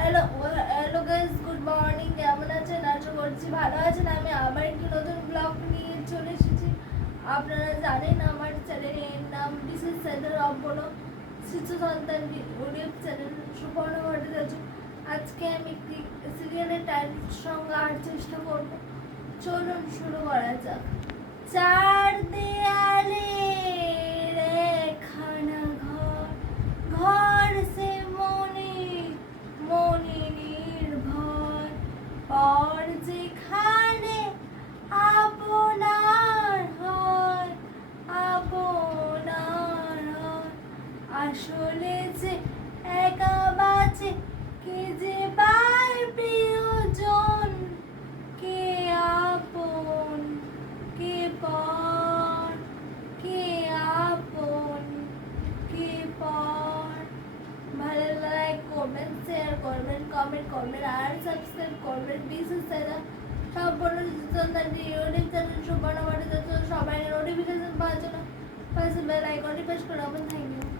Hello hello guys good morning কেমন আছেন? আশা করছি ভালো আছেন। আমি আবার একটি নতুন ব্লগ নিয়ে চলে এসেছি। আপনারা জানেন আমার চ্যানেলের নাম বিশেষ চ্যানেল অব্বন শিশু সন্তান ইউটিউব চ্যানেল সুবর্ণ ভট্টাচার্য। আজকে আমি একটি সিরিয়ালের টাইটেল সঙ্গ আর চেষ্টা করব। চলুন শুরু করা যাক। চার আসলে যে একা বাঁচে, কে যে পায় প্রিয়জন, কে আপন, কে পর, কে আপন, কে পর। ভালো লাইক করবেন শেয়ার করবেন কমেন্ট করবেন, আর সাবস্ক্রাইব করবেন বিশেষ সেরা সম্পূর্ণ সন্তান ইউটিউব চ্যানেল সুবর্ণ সবাই নোটিফিকেশন পাওয়ার জন্য পাশে বেল আইকনটি প্রেস করে থ্যাংক ইউ